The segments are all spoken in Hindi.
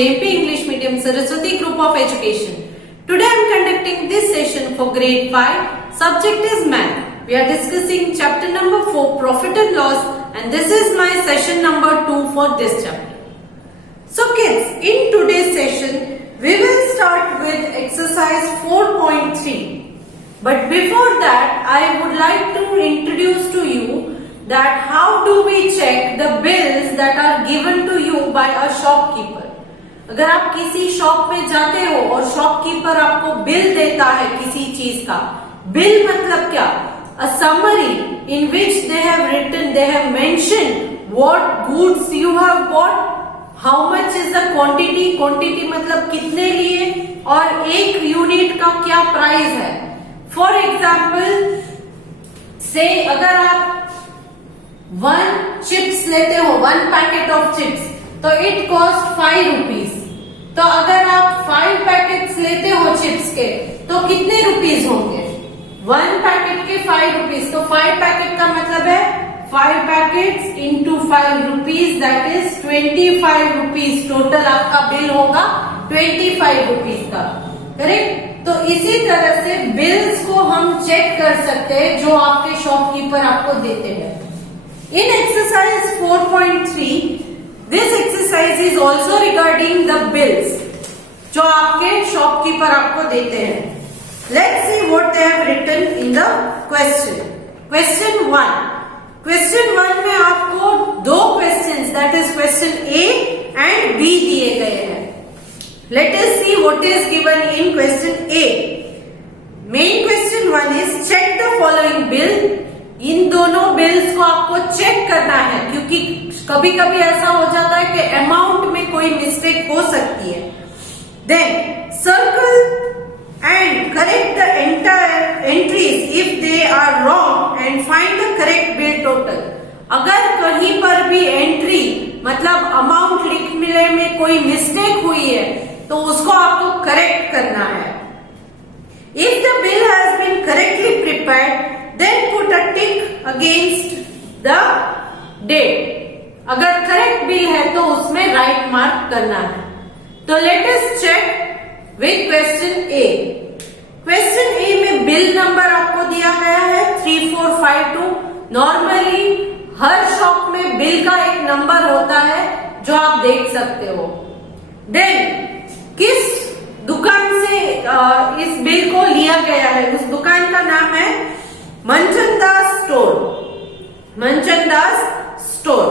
JP English Medium Saraswati Group of Education. Today I am conducting this session for grade 5. Subject is math. We are discussing chapter number 4, profit and loss, and this is my session number 2 for this chapter. So kids, in today's session we will start with exercise 4.3. But before that I would like to introduce to you that how do we check the bills that are given to you by a shopkeeper. अगर आप किसी शॉप में जाते हो और शॉपकीपर आपको बिल देता है किसी चीज का, बिल मतलब क्या? A summary in which they have written, they have mentioned what goods you have bought, how much is the quantity, quantity मतलब कितने लिए, और एक यूनिट का क्या प्राइस है. फॉर एग्जाम्पल से अगर आप 1 चिप्स लेते हो, 1 पैकेट ऑफ चिप्स, तो इट कॉस्ट 5 रुपीज. तो अगर आप 5 पैकेट्स लेते हो चिप्स के तो कितने रुपीज होंगे? 1 पैकेट के 5 रुपीज, तो 5 पैकेट का मतलब है 5 packets into 5 rupees, that is 25 rupees. Total आपका बिल होगा 25 रुपीज का. करेक्ट? तो इसी तरह से बिल्स को हम चेक कर सकते हैं जो आपके शॉपकीपर आपको देते हैं. In exercise 4.3, this exercise is also regarding the bills जो आपके शॉपकीपर आपको देते हैं. Let's see what they have written in the question. Question 1. Question 1 में आपको 2 questions, that is question A and B दिए गए हैं. Let us see what is given in question A. Main question 1 is check the following bill. इन दोनों बिल्स को आपको चेक करना है क्योंकि कभी कभी ऐसा हो जाता है कि अमाउंट में कोई मिस्टेक हो सकती है. Then circle and correct the entire entries if they are wrong and find the correct bill total. अगर कहीं पर भी एंट्री मतलब अमाउंट लिखने में कोई मिस्टेक हुई है तो उसको आपको करेक्ट करना है. If the bill has been correctly prepared then put a tick against the date. अगर करेक्ट बिल है तो उसमें राइट मार्क करना है. तो let us check with question A. Question A में बिल नंबर आपको दिया गया है 3452. नॉर्मली हर शॉप में बिल का एक नंबर होता है जो आप देख सकते हो. देन किस दुकान से इस बिल को लिया गया है, उस दुकान का नाम है मंचनदास स्टोर. मंचनदास स्टोर.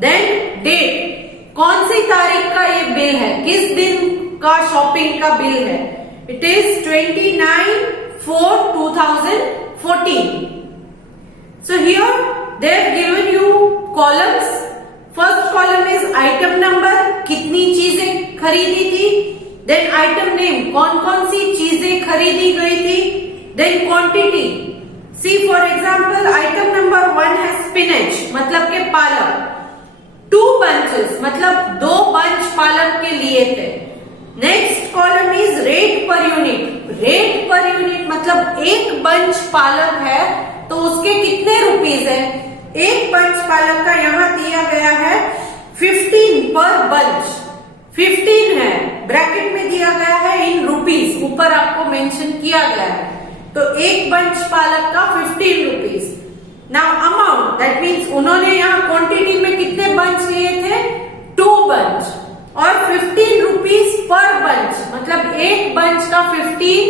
देन डेट, कौन सी तारीख का ये बिल है, किस दिन का शॉपिंग का बिल है. It is 29/4/2014. So here they have given you columns. First column is item number, कितनी चीजें खरीदी थी. देन आइटम नेम, कौन कौन सी चीजें खरीदी गई थी. Then quantity. See for example, item number 1 है spinach, मतलब के पालक. 2 bunches, मतलब 2 bunch पालक के लिए थे. Next column is rate per unit. Rate per unit मतलब 1 bunch पालक है तो उसके कितने रुपीस है. 1 bunch पालक का यहाँ दिया गया है 15 पर bunch. 15 है, ब्रैकेट में दिया गया है इन रुपीस, ऊपर आपको मेंशन किया गया है. तो 1 बंच पालक का 15 rupees. Now amount, that means उन्होंने यहाँ क्वांटिटी में कितने बंच लिए थे, 2 बंच, और 15 रुपीज पर बंच मतलब 1 बंच का 15,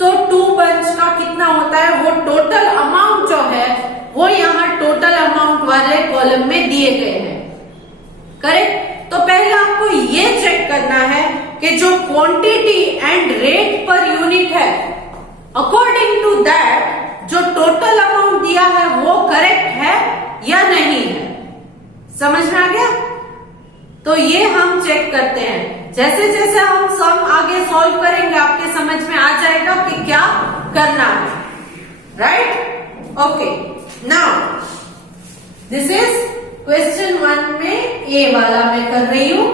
तो 2 बंच का कितना होता है, वो टोटल अमाउंट जो है वो यहाँ टोटल अमाउंट वाले कॉलम में दिए गए हैं. करेक्ट? तो पहले आपको ये चेक करना है कि जो quantity and rate per unit है, अकॉर्डिंग टू दैट जो टोटल अमाउंट दिया है वो करेक्ट है या नहीं है. समझ में आ गया? तो ये हम चेक करते हैं. जैसे जैसे हम सम आगे सॉल्व करेंगे आपके समझ में आ जाएगा कि क्या करना है. Right? Okay. Now this is question 1 में ए वाला मैं कर रही हूं.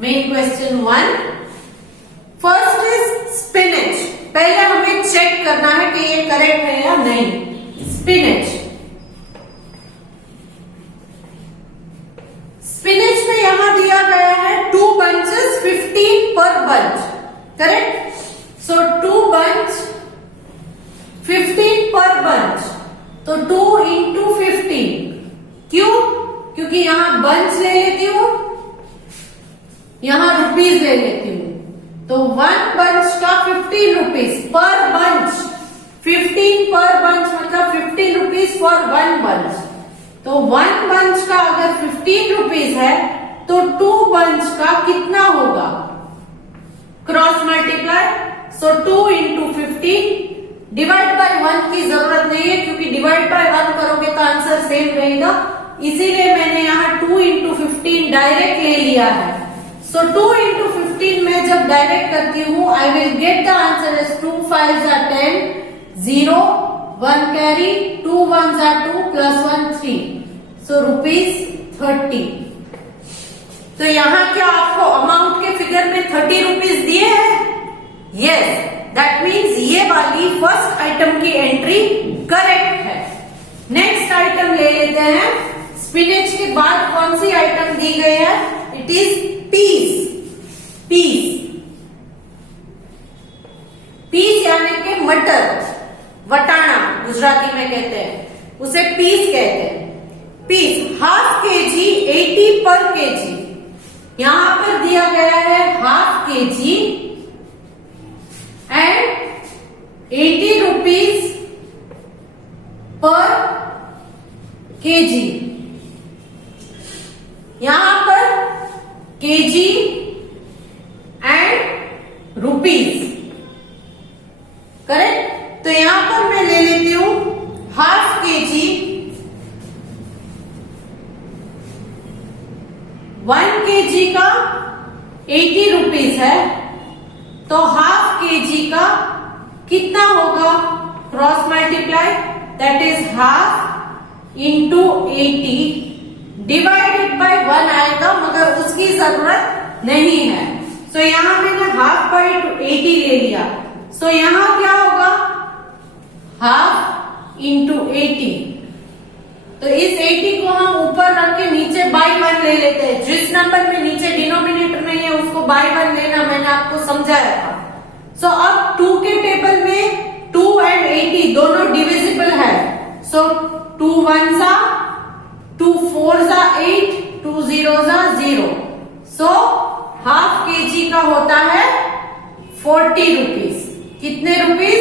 Main question 1. First is spinach. पहले हमें चेक करना है कि ये करेक्ट है या नहीं. स्पिनच. स्पिनच में यहां दिया गया है 2 bunches तो 1 बंच का 15 रुपीज पर बंच, 15 पर बंच मतलब 15 रुपीज फॉर 1 बंच। तो 1 बंच का अगर 15 रुपीज है तो 2 बंच का कितना होगा? Cross multiply, so 2 into 15, divide by 1 की जरूरत नहीं है क्योंकि डिवाइड बाय 1 करोगे तो आंसर सेम रहेगा, इसीलिए मैंने यहाँ 2 इंटू 15 डायरेक्ट ले लिया है। सो 2 इंटू 15 में जब डायरेक्ट करती हूँ I will get the answer as 2 5s are 10, 0 1 carry, 2 1s are 2 plus 1 3, so ₹30। तो यहाँ क्या आपको अमाउंट के फिगर में 30 रुपीज दिए हैं? यस, दैट मीन्स ये वाली फर्स्ट आइटम की एंट्री करेक्ट है। नेक्स्ट आइटम ले लेते हैं। स्पिनच के बाद कौन सी आइटम दी गई है? It is peace. पीस यानी कि मटर, वटाना गुजराती में कहते हैं, उसे पीस कहते हैं। पीस हाफ केजी 80 पर केजी, यहां पर दिया गया है half KG and 80 rupees per KG. यहां पर केजी एंड रुपीज, करेक्ट। तो यहां पर मैं ले लेती हूं हाफ केजी, 1 केजी का 80 रुपीज है, तो हाफ केजी का कितना होगा? Cross multiply, that is half into 80 divided by 1 आएगा, मगर उसकी जरूरत नहीं है। सो यहां मैंने हाफ बाई 80 ले लिया, सो यहां क्या होगा? Half into 80। तो इस 80 को हम ऊपर रख के नीचे बाई 1 ले लेते हैं। जिस नंबर में नीचे डिनोमिनेटर नहीं है उसको बाई 1 लेना, मैंने आपको समझाया था। सो अब 2 के टेबल में 2 एंड 80 दोनों डिविजिबल है, सो 2 1s are 2 4s are 8, 2 0s are 0, so half KG का होता है 40 रुपीज। कितने रुपीज?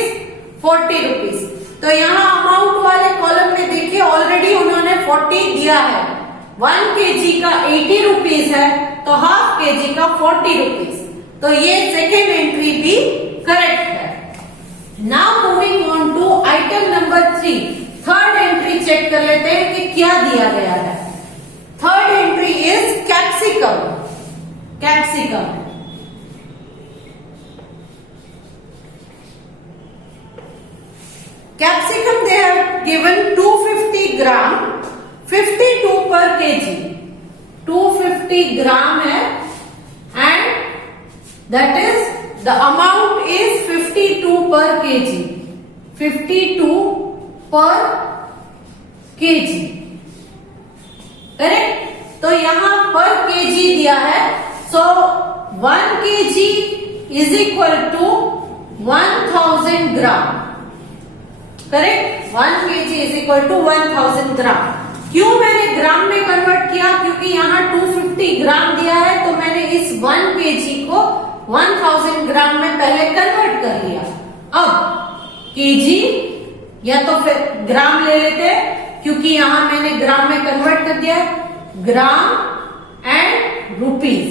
40 रुपीज। तो यहाँ अमाउंट वाले कॉलम में देखिए ऑलरेडी उन्होंने 40 दिया है। 1 केजी का 80 रुपीज है तो हाफ केजी का 40 रुपीज, तो ये सेकेंड एंट्री भी करेक्ट है। Now moving on to item number 3, third entry check कर लेते हैं कि क्या दिया गया है। Third entry is capsicum. Capsicum Capsicum they have given 250 gram, 52 per kg, 250 gram है and that is the amount is 52 per kg, 52 per kg, correct. तो यहाँ पर kg दिया है, so 1 kg is equal to 1000 gram, correct. 1 kg is equal to 1000 gram. क्यों मैंने ग्राम में कन्वर्ट किया? क्योंकि यहाँ 250 ग्राम दिया है तो मैंने इस 1 kg को 1000 ग्राम में पहले कन्वर्ट कर लिया। अब केजी या तो फिर ग्राम ले लेते हैं, क्योंकि यहाँ मैंने ग्राम में कन्वर्ट कर दिया है, ग्राम एंड रुपीज।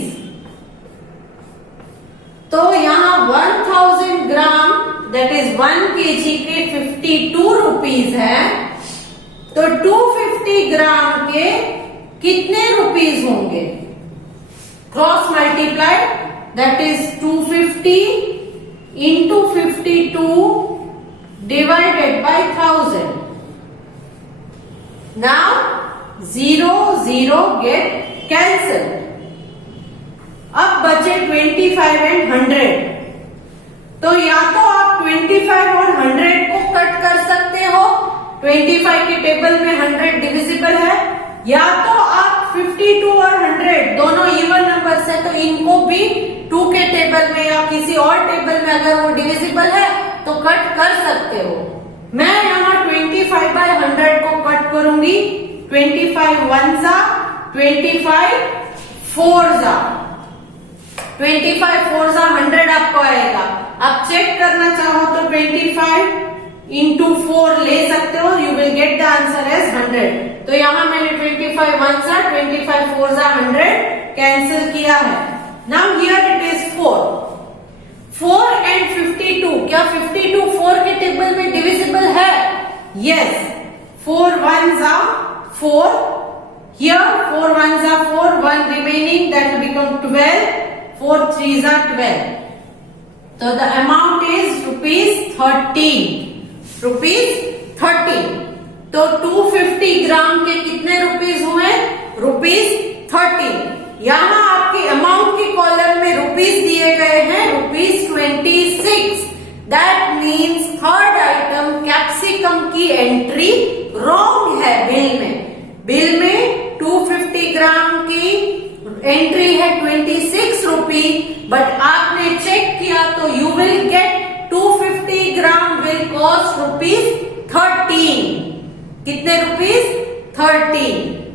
तो यहाँ 1000 ग्राम दैट इज 1 केजी के 52 रुपीज है, तो 250 ग्राम के कितने रुपीज होंगे? Cross multiply, that is 250 into 52 divided by 1000। Now 0 0 get cancel. अब बचे 25 एंड 100, तो या तो आप 25 और 100 को कट कर सकते हो, 25 के टेबल में 100 डिविजिबल है, या तो आप 52 और 100 दोनों इवन नंबर्स है तो इनको भी 2 के टेबल में या किसी और टेबल में अगर वो डिविजिबल है तो कट कर सकते हो। मैं यहाँ 25 बाय 100 को कट करूंगी, 25 1s are 25 4s are, 25 4 जा 100 आपको आएगा। आप चेक करना चाहो तो 25 इंटू 4 ले सकते हो, you will get the answer as 100। तो यहाँ मैंने 25 1 जा 25 4 जा 100 कैंसिल किया है। Now here it is 4 and 52, क्या 52 4 के टेबल में डिविजिबल है? यस, 4 1 जा 4, here 4 1 जा 4, 1 remaining, that will become 12, 4 3 जा 12, so the amount is rupees 13। तो 250 ग्राम के कितने रुपीस हुए? ₹13। यहाँ आपकी अमाउंट के कॉलम में रुपीस दिए गए हैं ₹26। That means third item capsicum की एंट्री रॉन्ग है बिल में 250 ग्राम की एंट्री है 26 रुपी, बट आपने चेक किया तो you will get 250 gram will cost ₹13। कितने रुपीस? 13।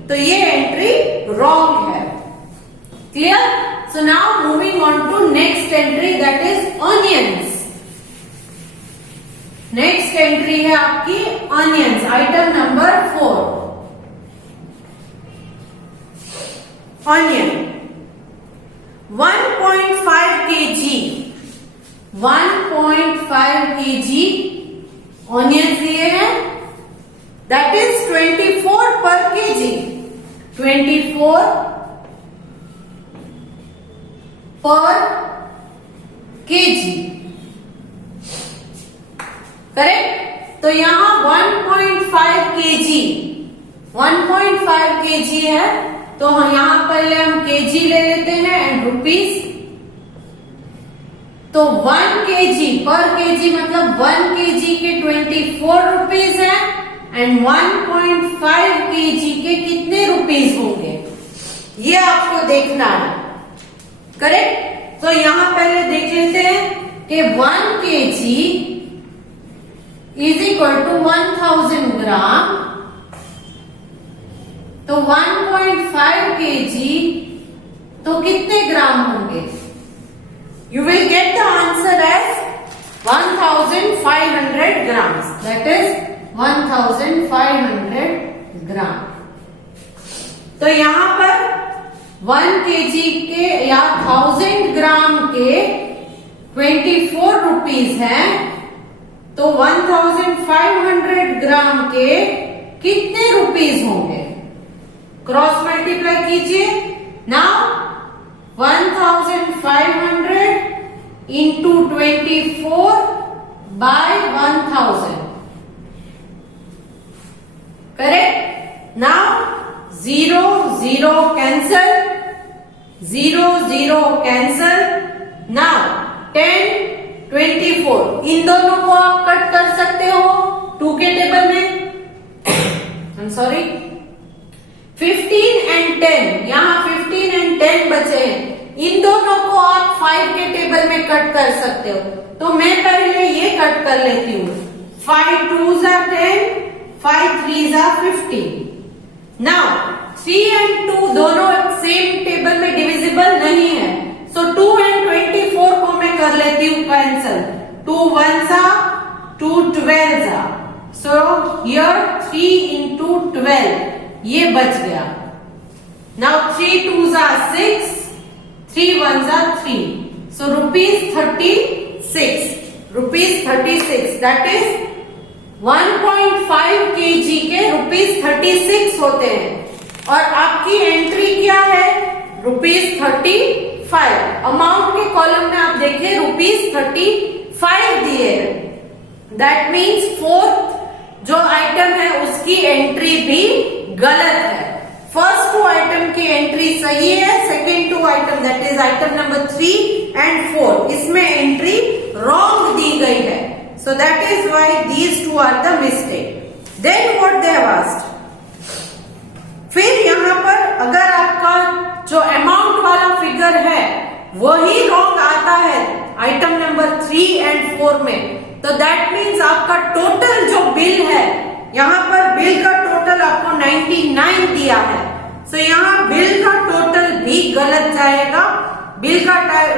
तो ये एंट्री रॉन्ग है। Clear? So now moving on to next entry, that is onions. Next entry है आपकी onions, item number 4। Onion 1.5 kg onions दिए हैं, दैट इज 24 पर kg, 24 पर kg, करेक्ट? तो यहां 1.5 kg है, तो यहां पहले हम kg ले लेते हैं एंड रुपीस। तो 1 kg पर kg मतलब 1 kg के 24 रुपीस है एंड 1.5 kg के कितने रुपीस होंगे, ये आपको देखना है। करेक्ट? तो यहां पहले देख लेते हैं कि 1 kg is equal to 1000 gram, तो 1.5 kg तो कितने ग्राम होंगे? You will get the answer as 1500 grams, that is 1500 gram. तो यहां पर 1 kg के या 1000 ग्राम के 24 रुपीस हैं, तो 1500 ग्राम के कितने रुपीस होंगे? क्रॉस मल्टीप्लाई कीजिए। Now 1500 into 24 by 1000, correct? Now 0 0 cancel, 0 0 cancel. Now 10 24, इन दोनों को आप कट कर सकते हो 2 के टेबल में। आई एम सॉरी, 15 एंड 10, यहाँ 15 एंड 10 बचे हैं, इन दोनों को आप 5 के टेबल में कट कर सकते हो। तो मैं पहले ये कट कर लेती हूँ, 5 2 जा 10, 5 3 जा 15। नाउ 3 एंड 2 दोनों सेम टेबल में डिविजिबल नहीं है, सो 2 एंड 24 को मैं कर लेती हूँ कैंसल। 2 1 जा 2 12 जा, सो हियर 3 इंटू 12 ये बच गया। नाउ 3 2 जा 6, 3 1 जा 3, सो ₹36, ₹36, दैट इज 1.5 kg के ₹36 होते हैं। और आपकी एंट्री क्या है? ₹35। अमाउंट के कॉलम में आप देखिए ₹35 दिए हैं, दैट मीन्स फोर्थ जो आइटम है उसकी एंट्री भी गलत है। फर्स्ट 2 आइटम की एंट्री सही है, second 2 item that is item number 3 and 4 इसमें एंट्री रॉन्ग दी गई है। So that is why these 2 are the mistake. Then what they have asked, फिर यहाँ पर अगर आपका जो अमाउंट वाला फिगर है वही रॉन्ग आता है आइटम नंबर 3 एंड 4 में, तो दैट मीन्स आपका टोटल जो बिल है, यहाँ पर बिल का टोटल आपको 99 दिया है, सो यहाँ बिल का टोटल भी गलत जाएगा बिल का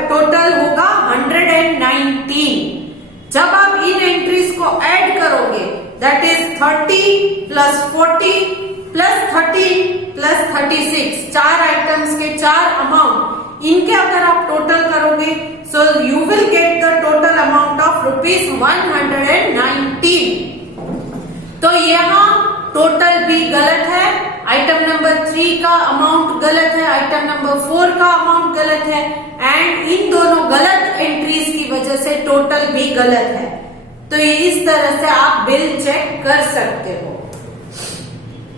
टोटल होगा 119। जब आप इन एंट्रीज को ऐड करोगे that is 30 plus 40 plus 13 plus 36, 4 items के 4 अमाउंट, इनके अगर आप टोटल करोगे so you will get the total amount of ₹119। तो यहाँ टोटल भी गलत है, आइटम नंबर 3 का अमाउंट गलत है, आइटम नंबर 4 का अमाउंट गलत है, एंड इन दोनों गलत एंट्रीज की वजह से टोटल भी गलत है। तो ये इस तरह से आप बिल चेक कर सकते हो।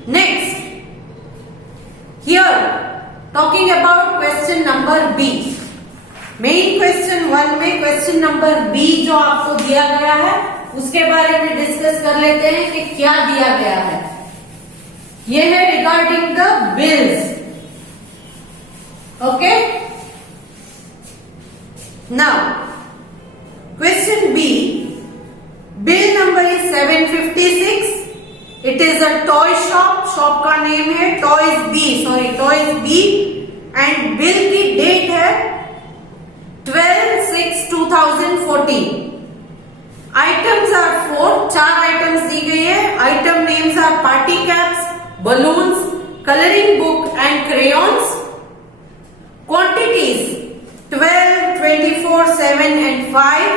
Next, here talking about question number B. Main question 1 में क्वेश्चन नंबर बी जो आपको दिया गया है उसके बारे में डिस्कस कर लेते हैं कि क्या दिया गया है। यह है regarding the bills. Okay, now question B, bill number is 756। It is a toy shop, shop का नेम है टॉयज बी, एंड बिल की डेट है 12/6/2014। आइटम्स आर 4 आइटम्स दी गई है। Item names are party caps, balloons, colouring book and crayons. Quantities 12, 24, 7 and 5।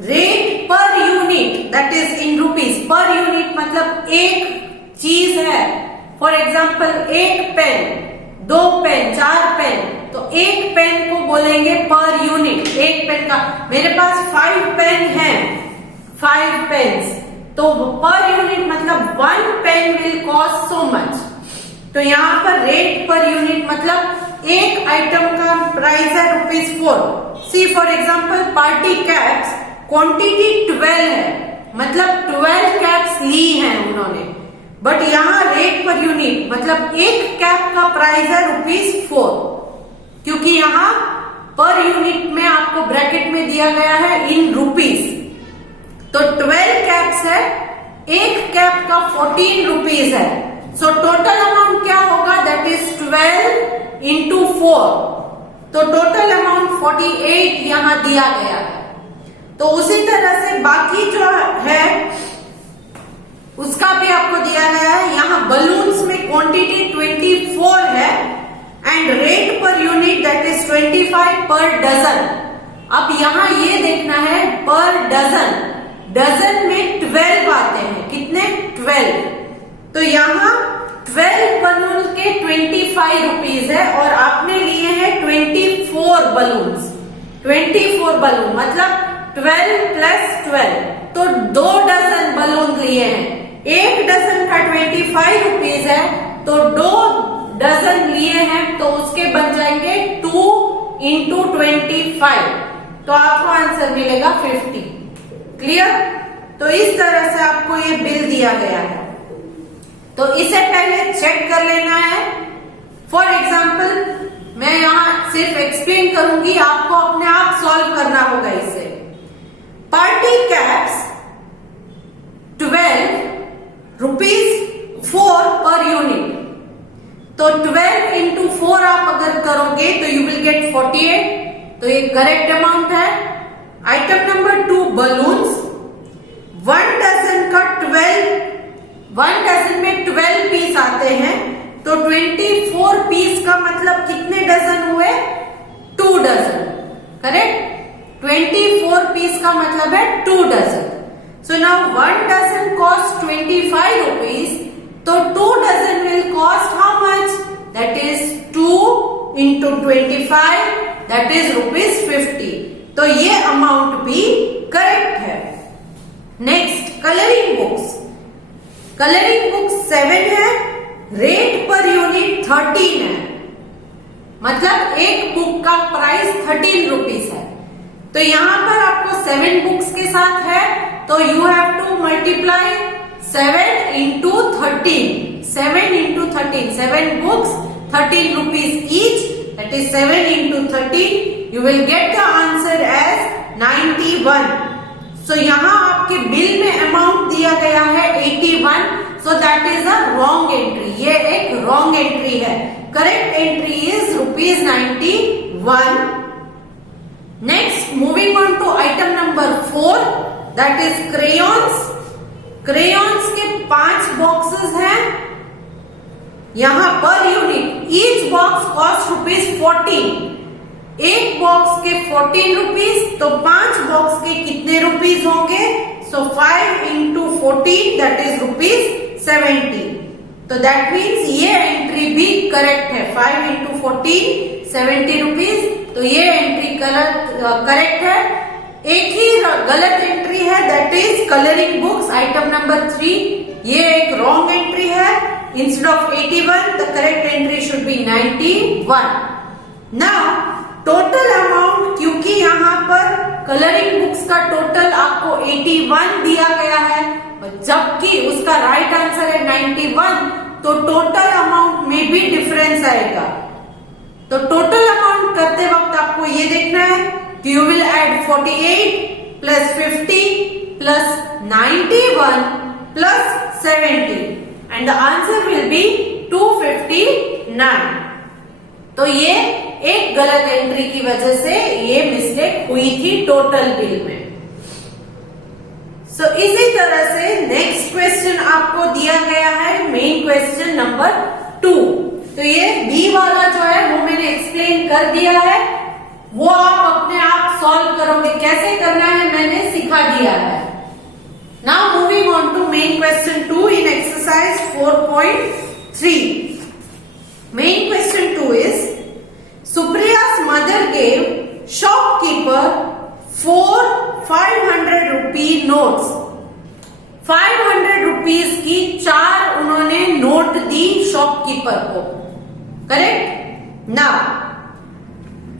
Rate per unit that is in rupees. Per unit मतलब एक चीज है, फॉर एग्जाम्पल एक पेन, 2 पेन, 4 पेन, तो एक पेन को बोलेंगे पर यूनिट। एक पेन का, मेरे पास 5 पेन है, 5 पेन्स, तो पर यूनिट मतलब 1 pen will cost so much. तो यहाँ पर रेट पर यूनिट मतलब एक आइटम का प्राइस है ₹4। See for example party caps, quantity 12 है, मतलब 12 कैप्स ली हैं उन्होंने, बट यहाँ रेट पर यूनिट मतलब एक कैप का प्राइस है ₹4, क्योंकि यहाँ पर यूनिट में आपको ब्रैकेट में दिया गया है इन रुपीज। तो 12 कैप्स है, एक कैप का 14 रुपीज है। सो टोटल अमाउंट क्या होगा, दैट इज 12 into 4, तो टोटल अमाउंट 48 यहाँ दिया गया है। तो उसी तरह से बाकी जो है उसका भी आपको दिया गया है। यहाँ बलून्स में क्वांटिटी 24 है and rate per unit that is 25 per dozen. अब यहाँ ये देखना है पर डजन, डजन में 12 आते हैं, कितने 12, तो यहाँ 12 बलून के 25 रुपीज है और आपने लिए हैं 24 बलून्स। 24 बलून मतलब 12 प्लस 12, तो 2 डजन बलून लिए हैं। एक डजन का 25 रुपीज है, तो 2 डजन लिए हैं, तो उसके बन जाएंगे 2 into 25, तो आपको आंसर मिलेगा 50। क्लियर? तो इस तरह से आपको ये बिल दिया गया है। तो इसे पहले चेक कर लेना है। फॉर एग्जाम्पल मैं यहाँ सिर्फ एक्सप्लेन करूंगी, आपको अपने आप सॉल्व करना होगा इसे। Party caps 12 rupees 4 per unit, तो 12 into 4 आप अगर करोगे तो यू विल गेट 48, तो ये करेक्ट अमाउंट है। आइटम नंबर 2 बलून्स, 1 डजन का 1 डजन में 12 पीस आते हैं, तो 24 पीस का मतलब कितने डजन हुए, 2 डजन, करेक्ट। 24 पीस का मतलब है 2 dozen. So now 1 dozen cost 25 rupees, तो 2 dozen will cost how much, that is 2 into 25, that is ₹50। तो ये अमाउंट भी करेक्ट है। Next, colouring books. Colouring book 7 है, रेट पर यूनिट 13 है, मतलब एक बुक का प्राइस 13 रुपीज है। तो यहाँ पर आपको 7 बुक्स के साथ है, तो you have to multiply 7 into 13, 7 into 13, 7 books 13 rupees each, that is 7 into 13, you will get the answer as 91. So यहाँ आपके बिल में अमाउंट दिया गया है 81, so that is a wrong entry. ये एक wrong entry है. Correct entry is ₹91. 1. Next, moving on to item number 4, that is crayons. crayons के 5 बॉक्सेस हैं यहाँ per unit. Each box cost ₹14. एक बॉक्स के 14 रुपीज, तो 5 बॉक्स के कितने रुपीज होंगे? सो 5 into 14 दैट इज ₹70. तो दैट मीन्स ये एंट्री भी करेक्ट है. 5 into 14 70 रुपीज. तो ये एंट्री करेक्ट है. एक ही गलत एंट्री है, that is colouring books item number 3. ये एक रॉन्ग एंट्री है. Instead of 81 the correct entry should be 91. Now total amount, क्योंकि यहाँ पर कलरिंग बुक्स का टोटल आपको 81 दिया गया है, जबकि उसका राइट आंसर है 91, तो टोटल अमाउंट में भी डिफरेंस आएगा. तो टोटल अमाउंट करते वक्त आपको ये देखना है कि you will add 48 plus 50 plus 91 plus 70 and the answer will be 259. तो ये एक गलत एंट्री की वजह से ये मिस्टेक हुई थी टोटल बिल में. सो इसी तरह से नेक्स्ट क्वेश्चन आपको दिया गया है, मेन क्वेश्चन नंबर 2. तो ये बी वाला जो है वो मैंने एक्सप्लेन कर दिया है, वो आप अपने आप सॉल्व करोगे. कैसे करना है मैंने सिखा दिया है. Now moving on to main question 2 in exercise 4.3. Main question 2 is Supriya's mother gave shopkeeper 4 500 rupee notes. 500 rupees की 4 उन्होंने नोट दी शॉपकीपर को. Correct. Now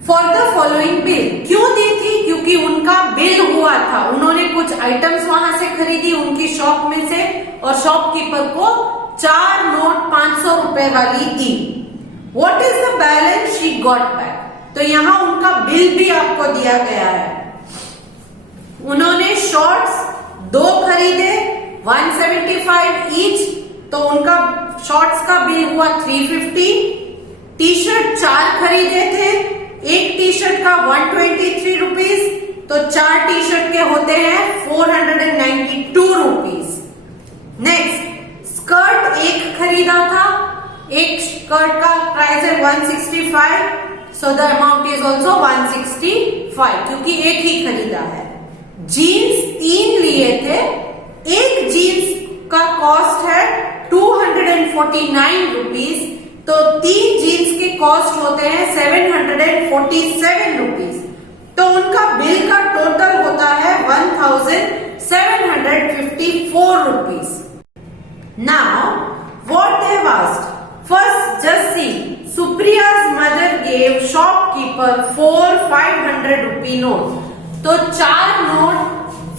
for the following bill. क्यों दी थी? क्योंकि उनका बिल हुआ था. उन्होंने कुछ आइटम्स वहां से खरीदी उनकी शॉप में से, और शॉपकीपर को 4 नोट 500 रुपए वाली दी. What is the balance she got back? तो यहां उनका बिल भी आपको दिया गया है. उन्होंने शॉर्ट्स 2 खरीदे 175 ईच, तो उनका शॉर्ट्स का बिल हुआ 350. टी शर्ट 4 खरीदे थे, एक टी शर्ट का 123 रुपीज, तो 4 टी शर्ट के होते हैं 492 रुपीज. नेक्स्ट, स्कर्ट एक खरीदा था, एक स्कर्ट का प्राइस है 165, so the amount is also 165, क्योंकि एक ही खरीदा है. जीन्स 3 लिए थे, एक जीन्स का कॉस्ट है 249 रुपीज, तो 3 जीन्स के कॉस्ट होते हैं 747 रुपीज. तो उनका बिल का टोटल होता है 1754 rupees. Now what they have asked. First, just see, Supriya's mother gave shopkeeper 4 500 rupee notes. तो 4 नोट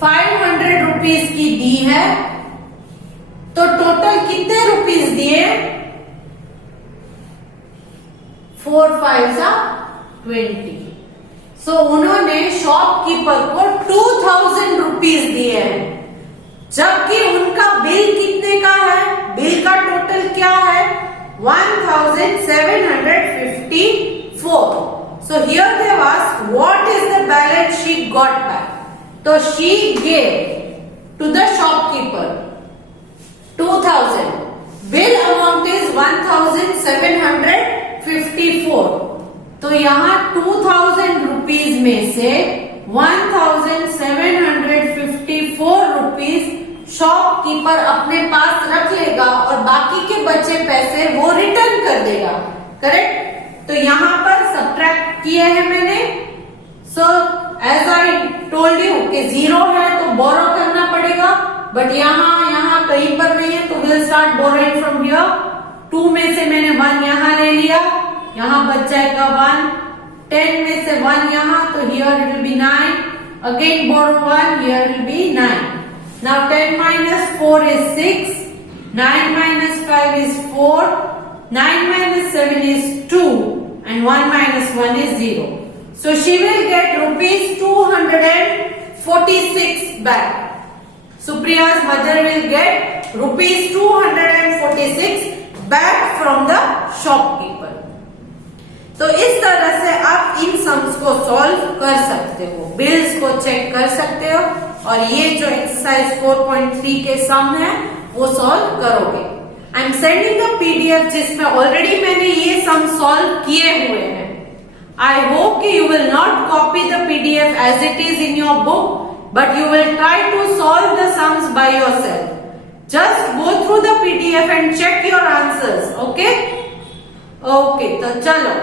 500 रुपीज की दी है, तो टोटल कितने रुपीज दिए? 4 5 20. सो उन्होंने शॉपकीपर को 2000 रुपीज दिए हैं, जबकि उनका बिल कितने का है? बिल का टोटल क्या है? 1754. So here they have asked what is the balance she got back. So she gave to the shopkeeper 2000. Bill amount is 1754. तो यहाँ 2000 रुपीज में से 1754 रुपीज शॉपकीपर अपने पास रख लेगा और बाकी के बचे पैसे वो रिटर्न कर देगा. करेक्ट. तो यहाँ पर सब्ट्रैक्ट किए हैं मैंने. So as I told you कि 0 है तो बोरो करना पड़ेगा, बट यहाँ कहीं पर नहीं है, तो will start borrowing from here. 2 में से मैंने 1 यहाँ ले लिया, यहाँ बच जाएगा 1. 10 में से 1 यहाँ, तो here it will be 9. Again borrow 1, here will be 9. Now 10 minus 4 is 6, 9 minus 5 is 4, 9 minus 7 is 2, and 1 minus 1 is 0. So she will get rupees 246 back. Supriya's mother will get rupees 246 back from the shopkeeper. तो इस तरह से आप इन सम्स को सॉल्व कर सकते हो, बिल्स को चेक कर सकते हो और ये जो एक्सरसाइज 4.3 के सम है वो सॉल्व करोगे। I am sending a PDF जिसमें ऑलरेडी मैंने ये सम सॉल्व किए हुए हैं। आई होप कि you will not copy the PDF as it is in your book, but you will try to solve the sums by yourself. Just go through the PDF and check your answers. Okay? Okay, तो चलो.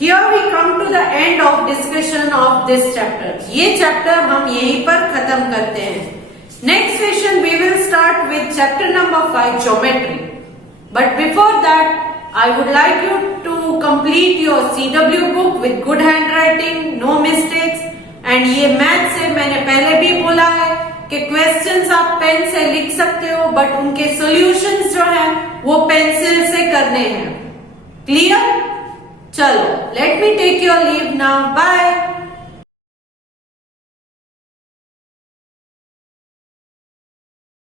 Here we come to the end of discussion of this chapter. ये chapter हम यहीं पर खत्म करते हैं. Next session we will start with chapter number 5, geometry. But before that, I would like you to complete your CW book with good handwriting, no mistakes. And ये मैथ से मैंने पहले भी बोला है कि क्वेश्चंस आप पेन से लिख सकते हो बट उनके सॉल्यूशंस जो है वो पेंसिल से करने हैं। क्लियर? चलो, let me take your leave now, bye.